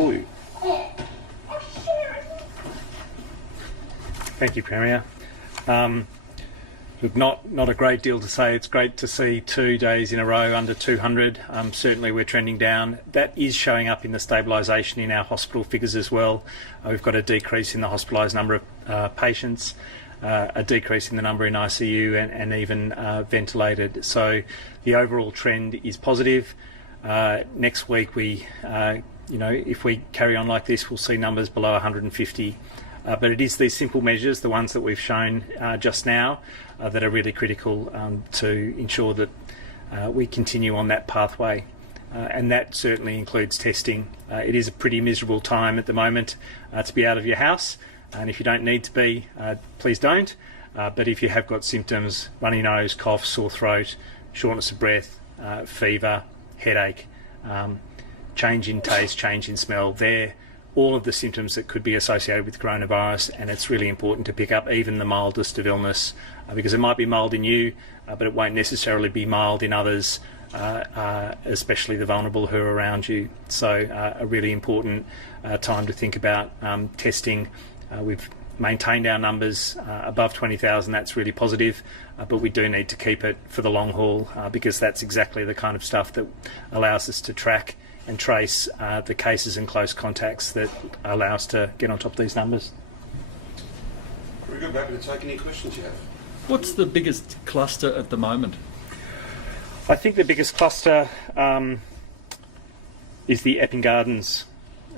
for you. Thank you, Premier. Look, not a great deal to say. It's great to see 2 days in a row under 200. Certainly we're trending down. That is showing up in the stabilisation in our hospital figures as well. We've got a decrease in the hospitalised number of patients, a decrease in the number in ICU and even ventilated. So the overall trend is positive. Next week, if we carry on like this, we'll see numbers below 150. But it is these simple measures, the ones that we've shown just now, that are really critical to ensure that we continue on that pathway. And that certainly includes testing. It is a pretty miserable time at the moment to be out of your house. And if you don't need to be, please don't. But if you have got symptoms, runny nose, cough, sore throat, shortness of breath, fever, headache, change in taste, change in smell, they're all of the symptoms that could be associated with coronavirus, and it's really important to pick up even the mildest of illness, because it might be mild in you, but it won't necessarily be mild in others, especially the vulnerable who are around you. So a really important time to think about testing. We've maintained our numbers above 20,000. That's really positive, but we do need to keep it for the long haul, because that's exactly the kind of stuff that allows us to track and trace the cases and close contacts that allow us to get on top of these numbers. Very good. Happy to take any questions you have. What's the biggest cluster at the moment? I think the biggest cluster is the Epping Gardens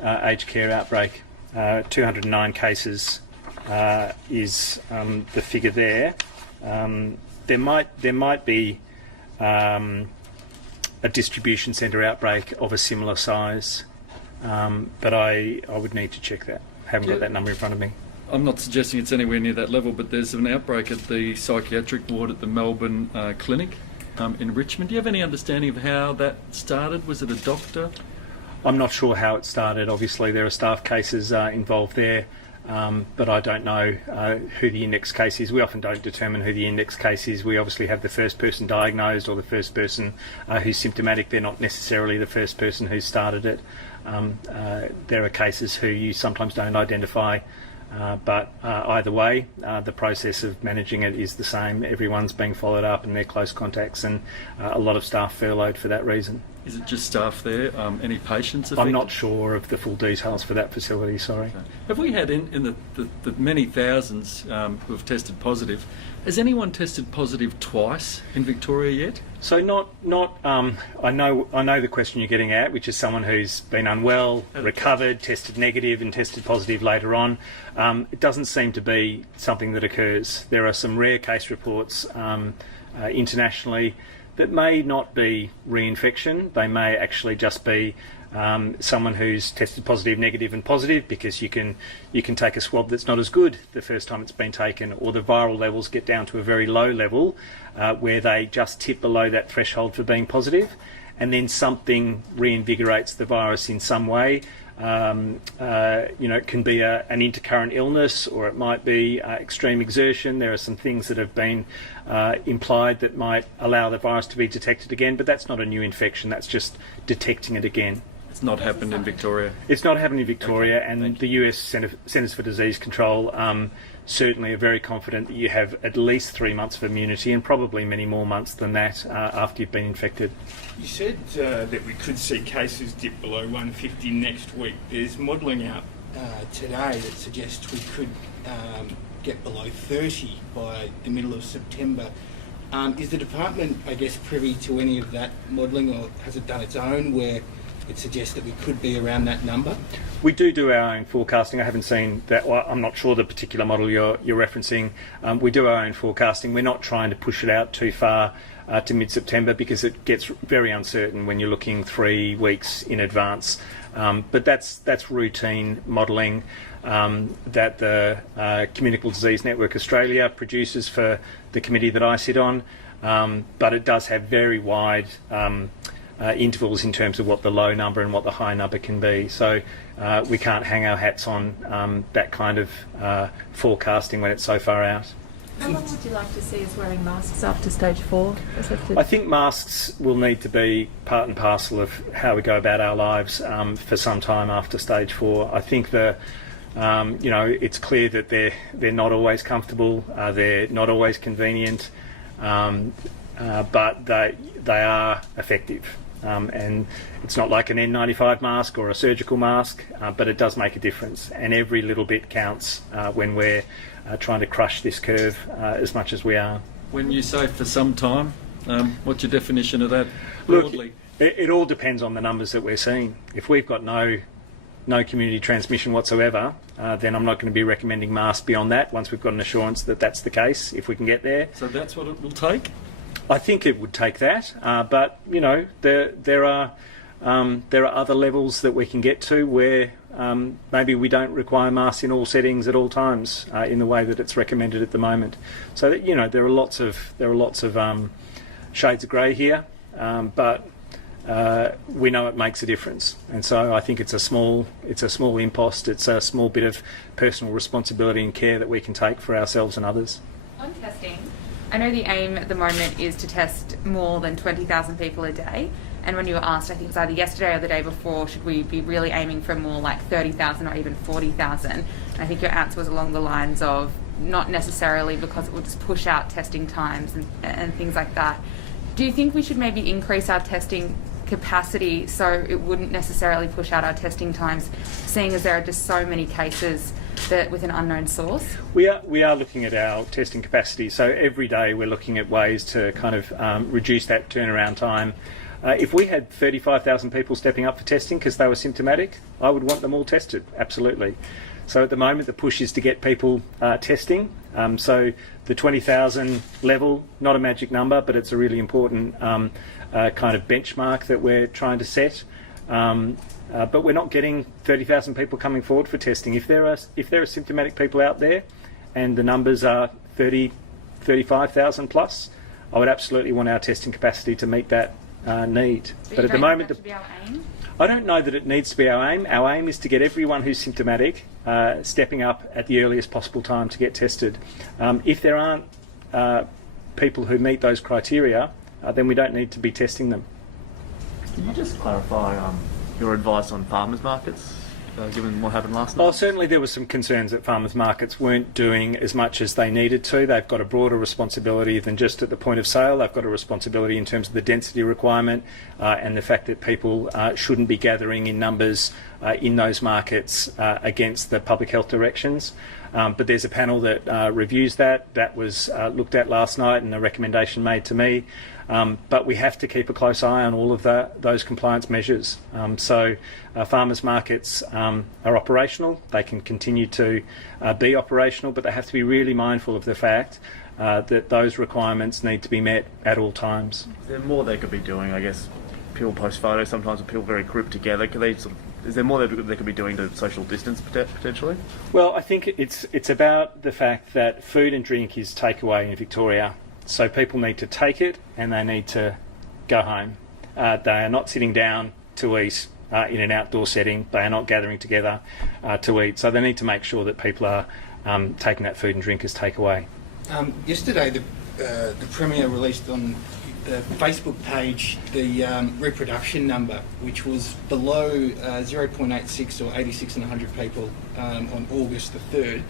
aged care outbreak. 209 cases is the figure there. There might be a distribution centre outbreak of a similar size, but I would need to check that. I haven't got that number in front of me. I'm not suggesting it's anywhere near that level, but there's an outbreak at the psychiatric ward at the Melbourne Clinic in Richmond. Do you have any understanding of how that started? Was it a doctor? I'm not sure how it started. Obviously there are staff cases involved there, but I don't know who the index case is. We often don't determine who the index case is. We obviously have the first person diagnosed or the first person who's symptomatic. They're not necessarily the first person who started it. There are cases who you sometimes don't identify, but either way, the process of managing it is the same. Everyone's being followed up and they're close contacts, and a lot of staff furloughed for that reason. Is it just staff there? Any patients affected? I'm not sure of the full details for that facility, sorry. Okay. Have we had in the many thousands who have tested positive, has anyone tested positive twice in Victoria yet? So I know the question you're getting at, which is someone who's been unwell, recovered, tested negative and tested positive later on. It doesn't seem to be something that occurs. There are some rare case reports internationally that may not be reinfection. They may actually just be someone who's tested positive, negative and positive, because you can take a swab that's not as good the first time it's been taken, or the viral levels get down to a very low level where they just tip below that threshold for being positive, and then something reinvigorates the virus in some way. It can be an intercurrent illness, or it might be extreme exertion. There are some things that have been implied that might allow the virus to be detected again, but that's not a new infection, that's just detecting it again. It's not happened in Victoria? It's not happened in Victoria, okay. And the US Centers for Disease Control certainly are very confident that you have at least 3 months of immunity, and probably many more months than that after you've been infected. You said that we could see cases dip below 150 next week. There's modelling out today that suggests we could get below 30 by the middle of September. Is the department, I guess, privy to any of that modelling, or has it done its own where it suggests that we could be around that number? We do our own forecasting. I haven't seen that. Well, I'm not sure the particular model you're referencing. We do our own forecasting. We're not trying to push it out too far to mid-September, because it gets very uncertain when you're looking 3 weeks in advance. But that's routine modelling that the Communicable Disease Network Australia produces for the committee that I sit on. But it does have very wide intervals in terms of what the low number and what the high number can be. So we can't hang our hats on that kind of forecasting when it's so far out. How long would you like to see us wearing masks after stage 4? I think masks will need to be part and parcel of how we go about our lives for some time after stage 4. I think it's clear that they're not always comfortable, they're not always convenient, but they are effective. And it's not like an N95 mask or a surgical mask, but it does make a difference. And every little bit counts when we're trying to crush this curve as much as we are. When you say for some time, what's your definition of that broadly? Look, it all depends on the numbers that we're seeing. If we've got no community transmission whatsoever, then I'm not going to be recommending masks beyond that once we've got an assurance that that's the case, if we can get there. So that's what it will take? I think it would take that, but there are other levels that we can get to where maybe we don't require masks in all settings at all times in the way that it's recommended at the moment. So that, there are lots of shades of grey here, but we know it makes a difference, and so I think it's a small impost. It's a small bit of personal responsibility and care that we can take for ourselves and others. On testing, I know the aim at the moment is to test more than 20,000 people a day, and when you were asked, I think it was either yesterday or the day before, should we be really aiming for more like 30,000 or even 40,000? I think your answer was along the lines of not necessarily, because it will just push out testing times and things like that. Do you think we should maybe increase our testing capacity so it wouldn't necessarily push out our testing times, seeing as there are just so many cases that with an unknown source? We are looking at our testing capacity, so every day we're looking at ways to kind of reduce that turnaround time. If we had 35,000 people stepping up for testing because they were symptomatic, I would want them all tested, absolutely. So at the moment the push is to get people testing, so the 20,000 level, not a magic number, but it's a really important kind of benchmark that we're trying to set. But we're not getting 30,000 people coming forward for testing. If there are symptomatic people out there and the numbers are 35,000 plus, I would absolutely want our testing capacity to meet that need. But at the moment, that should be our aim? I don't know that it needs to be our aim. Our aim is to get everyone who's symptomatic stepping up at the earliest possible time to get tested. If there aren't people who meet those criteria, then we don't need to be testing them. Can you just clarify your advice on farmers markets, given what happened last night? Well, certainly there were some concerns that farmers markets weren't doing as much as they needed to. They've got a broader responsibility than just at the point of sale. They've got a responsibility in terms of the density requirement and the fact that people shouldn't be gathering in numbers in those markets against the public health directions. But there's a panel that reviews that. That was looked at last night and a recommendation made to me. But we have to keep a close eye on all of those compliance measures. So farmers markets are operational. They can continue to be operational, but they have to be really mindful of the fact that those requirements need to be met at all times. Is there more they could be doing? I guess people post photos sometimes with people very grouped together. Is there more they could be doing to social distance potentially? Well, I think it's about the fact that food and drink is takeaway in Victoria. So people need to take it and they need to go home. They are not sitting down to eat in an outdoor setting. They are not gathering together to eat. So they need to make sure that people are taking that food and drink as takeaway. Yesterday, the Premier released on the Facebook page the reproduction number, which was below 0.86 or 86 in 100 people on August the 3rd,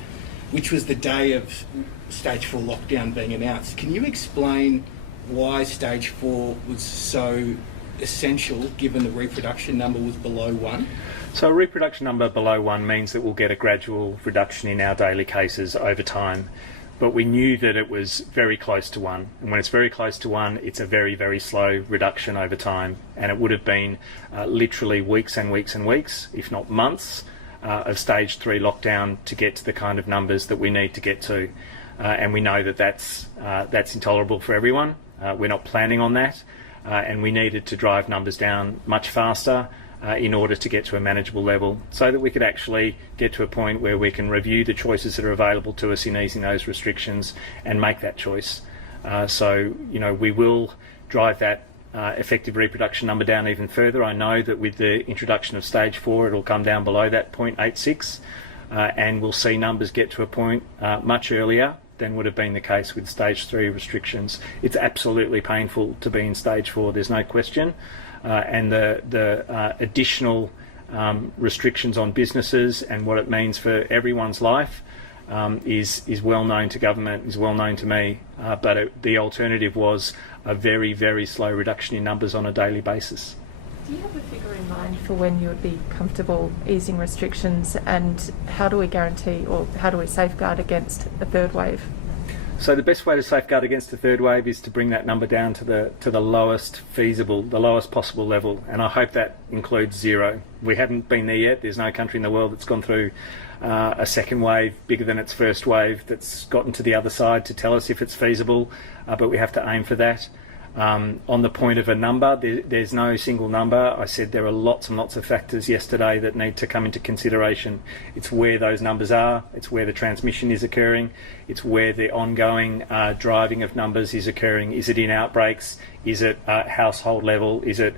which was the day of stage 4 lockdown being announced. Can you explain why stage 4 was so essential given the reproduction number was below 1? So a reproduction number below 1 means that we'll get a gradual reduction in our daily cases over time. But we knew that it was very close to 1. And when it's very close to 1, it's a very, very slow reduction over time. And it would have been literally weeks and weeks and weeks, if not months, of stage 3 lockdown to get to the kind of numbers that we need to get to. And we know that that's intolerable for everyone. We're not planning on that. And we needed to drive numbers down much faster in order to get to a manageable level so that we could actually get to a point where we can review the choices that are available to us in easing those restrictions and make that choice. So, we will drive that effective reproduction number down even further. I know that with the introduction of stage 4, it'll come down below that 0.86, and we'll see numbers get to a point much earlier than would have been the case with stage 3 restrictions. It's absolutely painful to be in stage 4, there's no question. And the additional restrictions on businesses and what it means for everyone's life is well known to government, is well known to me, but the alternative was a very, very slow reduction in numbers on a daily basis. Do you have a figure in mind for when you would be comfortable easing restrictions, and how do we guarantee or how do we safeguard against a third wave? So the best way to safeguard against a third wave is to bring that number down to the lowest feasible, the lowest possible level, and I hope that includes 0. We haven't been there yet. There's no country in the world that's gone through a second wave bigger than its first wave that's gotten to the other side to tell us if it's feasible, but we have to aim for that. On the point of a number, there's no single number. I said there are lots and lots of factors yesterday that need to come into consideration. It's where those numbers are, it's where the transmission is occurring, it's where the ongoing driving of numbers is occurring. Is it in outbreaks? Is it household level? Is it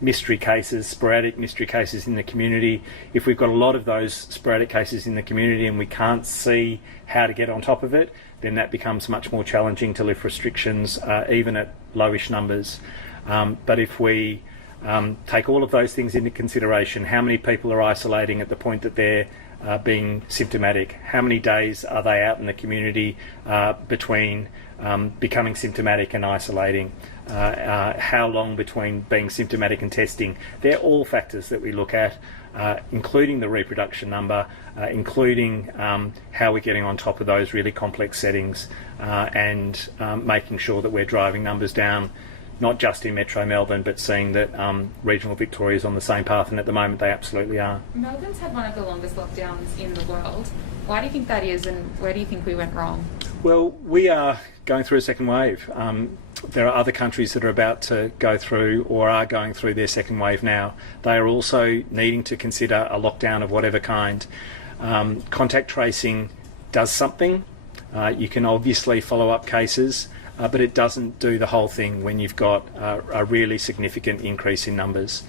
mystery cases, sporadic mystery cases in the community? If we've got a lot of those sporadic cases in the community and we can't see how to get on top of it, then that becomes much more challenging to lift restrictions, even at lowish numbers. But if we take all of those things into consideration, how many people are isolating at the point that they're being symptomatic? How many days are they out in the community between becoming symptomatic and isolating? How long between being symptomatic and testing? They're all factors that we look at, including the reproduction number, including how we're getting on top of those really complex settings, and making sure that we're driving numbers down, not just in Metro Melbourne, but seeing that regional Victoria is on the same path, and at the moment they absolutely are. Melbourne's had one of the longest lockdowns in the world. Why do you think that is, and where do you think we went wrong? Well, we are going through a second wave. There are other countries that are about to go through or are going through their second wave now. They are also needing to consider a lockdown of whatever kind. Contact tracing does something. You can obviously follow up cases, but it doesn't do the whole thing when you've got a really significant increase in numbers.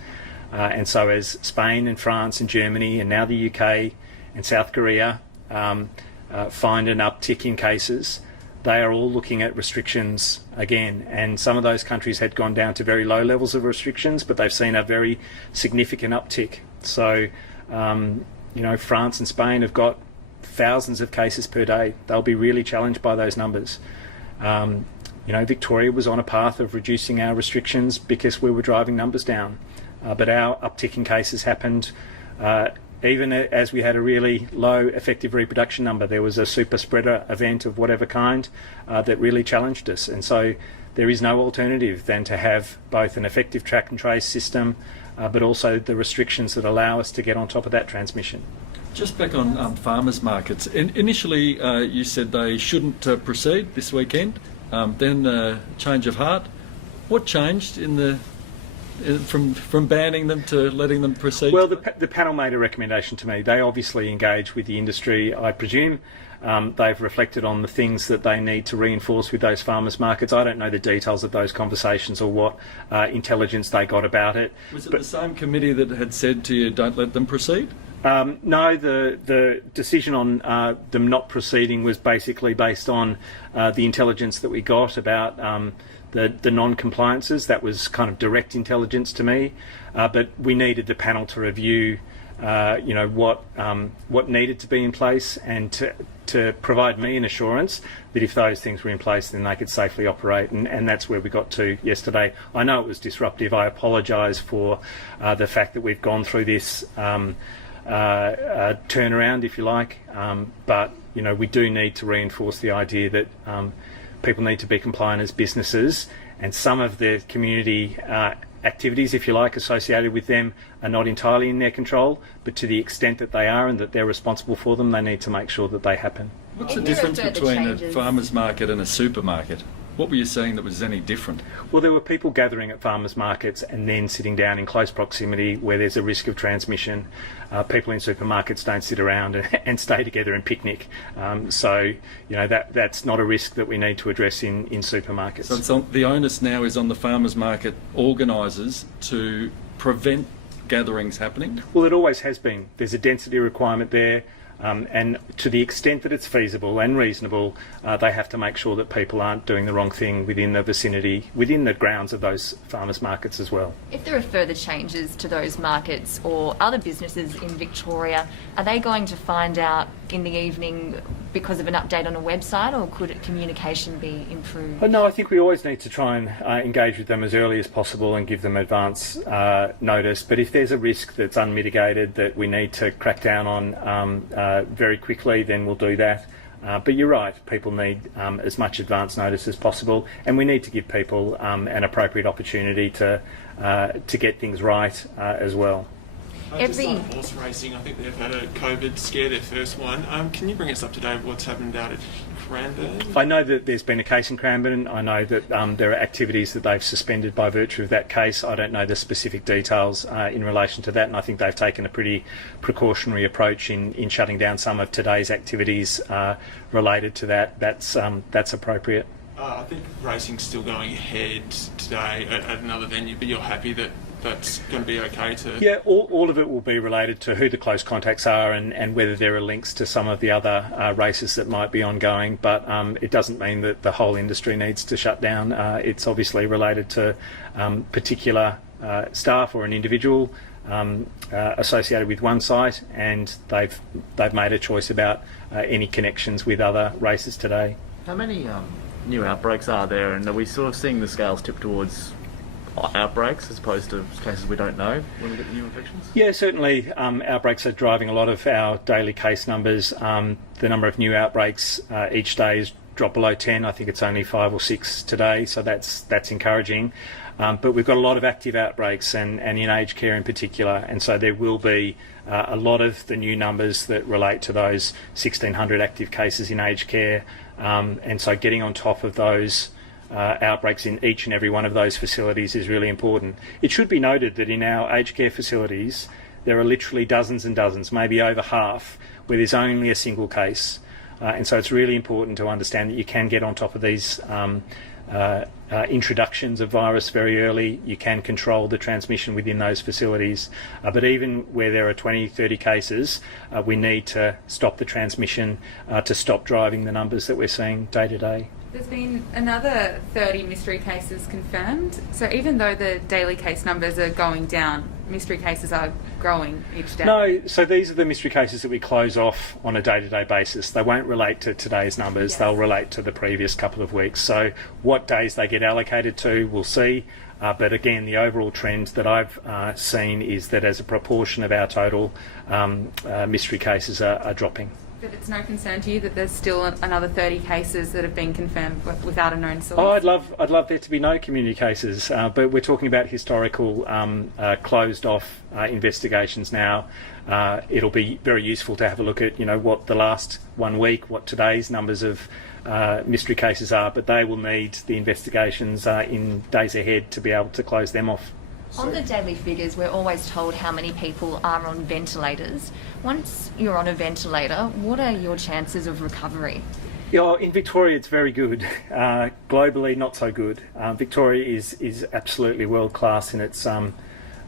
And so as Spain and France and Germany and now the UK and South Korea find an uptick in cases, they are all looking at restrictions again, and some of those countries had gone down to very low levels of restrictions, but they've seen a very significant uptick. So, France and Spain have got thousands of cases per day. They'll be really challenged by those numbers. Victoria was on a path of reducing our restrictions because we were driving numbers down, but our uptick in cases happened even as we had a really low effective reproduction number. There was a super spreader event of whatever kind that really challenged us, and so there is no alternative than to have both an effective track and trace system, but also the restrictions that allow us to get on top of that transmission. Just back on farmers markets. Initially, you said they shouldn't proceed this weekend. Then change of heart. What changed in the from banning them to letting them proceed? Well, the panel made a recommendation to me. They obviously engage with the industry, I presume. They've reflected on the things that they need to reinforce with those farmers markets. I don't know the details of those conversations or what intelligence they got about it. Was it the same committee that had said to you, don't let them proceed? No, the decision on them not proceeding was basically based on the intelligence that we got about the non-compliances. That was kind of direct intelligence to me, but we needed the panel to review what needed to be in place, and to provide me an assurance that if those things were in place, then they could safely operate, and that's where we got to yesterday. I know it was disruptive. I apologise for the fact that we've gone through this turnaround, if you like, but we do need to reinforce the idea that people need to be compliant as businesses, and some of the community activities, if you like, associated with them are not entirely in their control, but to the extent that they are and that they're responsible for them, they need to make sure that they happen. What's the difference between a farmers market and a supermarket? What were you saying that was any different? Well, there were people gathering at farmers markets and then sitting down in close proximity where there's a risk of transmission. People in supermarkets don't sit around and stay together and picnic. So that's not a risk that we need to address in supermarkets. So it's the onus now is on the farmers market organisers to prevent gatherings happening? Well, it always has been. There's a density requirement there. And to the extent that it's feasible and reasonable, they have to make sure that people aren't doing the wrong thing within the vicinity, within the grounds of those farmers markets as well. If there are further changes to those markets or other businesses in Victoria, are they going to find out in the evening because of an update on a website, or could communication be improved? But no, I think we always need to try and engage with them as early as possible and give them advance notice. But if there's a risk that's unmitigated that we need to crack down on very quickly, then we'll do that. But you're right, people need as much advance notice as possible, and we need to give people an appropriate opportunity to get things right as well. Just on horse racing, I think they've had a COVID scare, their first one. Can you bring us up to date with what's happened out at Cranbourne? I know that there's been a case in Cranbourne. I know that there are activities that they've suspended by virtue of that case. I don't know the specific details in relation to that, and I think they've taken a pretty precautionary approach in shutting down some of today's activities related to that. That's appropriate. I think racing's still going ahead today at another venue, but you're happy that that's going to be okay to... Yeah, all of it will be related to who the close contacts are and whether there are links to some of the other races that might be ongoing, but it doesn't mean that the whole industry needs to shut down. It's obviously related to particular staff or an individual associated with one site, and they've made a choice about any connections with other races today. How many new outbreaks are there, and are we sort of seeing the scales tip towards outbreaks as opposed to cases we don't know when we get the new infections? Yeah, certainly outbreaks are driving a lot of our daily case numbers. The number of new outbreaks each day has dropped below 10. I think it's only 5 or 6 today, so that's encouraging. But we've got a lot of active outbreaks, and in aged care in particular, and so there will be a lot of the new numbers that relate to those 1,600 active cases in aged care, and so getting on top of those outbreaks in each and every one of those facilities is really important. It should be noted that in our aged care facilities there are literally dozens and dozens, maybe over half, where there's only a single case, and so it's really important to understand that you can get on top of these introductions of virus very early. You can control the transmission within those facilities, but even where there are 20, 30 cases, we need to stop the transmission to stop driving the numbers that we're seeing day to day. There's been another 30 mystery cases confirmed. So even though the daily case numbers are going down, mystery cases are growing each day. No, so these are the mystery cases that we close off on a day-to-day basis. They won't relate to today's numbers. Yes. They'll relate to the previous couple of weeks. So what days they get allocated to, we'll see. But again, the overall trend that I've seen is that as a proportion of our total, mystery cases are dropping. But it's no concern to you that there's still another 30 cases that have been confirmed without a known source? Oh, I'd love there to be no community cases, but we're talking about historical closed off investigations now. It'll be very useful to have a look at, what the last 1 week, what today's numbers of mystery cases are, but they will need the investigations in days ahead to be able to close them off. On the daily figures, we're always told how many people are on ventilators. Once you're on a ventilator, what are your chances of recovery? Yeah, in Victoria it's very good. Globally, not so good. Victoria is absolutely world class in its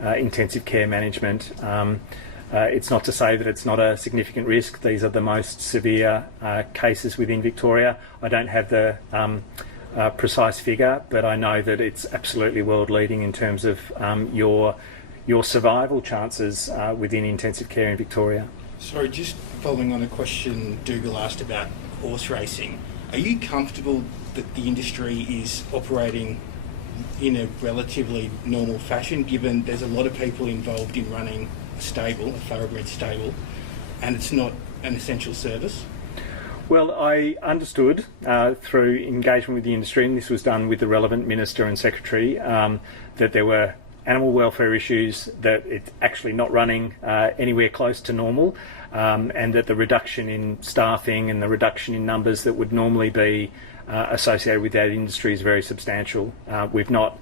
intensive care management. It's not to say that it's not a significant risk. These are the most severe cases within Victoria. I don't have the precise figure, but I know that it's absolutely world leading in terms of your survival chances within intensive care in Victoria. Sorry, just following on a question Dougal asked about horse racing, are you comfortable that the industry is operating in a relatively normal fashion, given there's a lot of people involved in running a stable, a thoroughbred stable, and it's not an essential service? Well, I understood through engagement with the industry, and this was done with the relevant Minister and Secretary, that there were animal welfare issues, that it's actually not running anywhere close to normal, and that the reduction in staffing and the reduction in numbers that would normally be associated with that industry is very substantial. We've not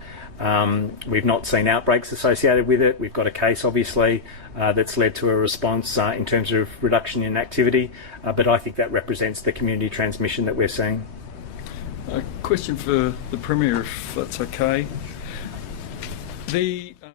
seen outbreaks associated with it. We've got a case, obviously, that's led to a response in terms of reduction in activity, but I think that represents the community transmission that we're seeing. A question for the Premier, if that's okay. The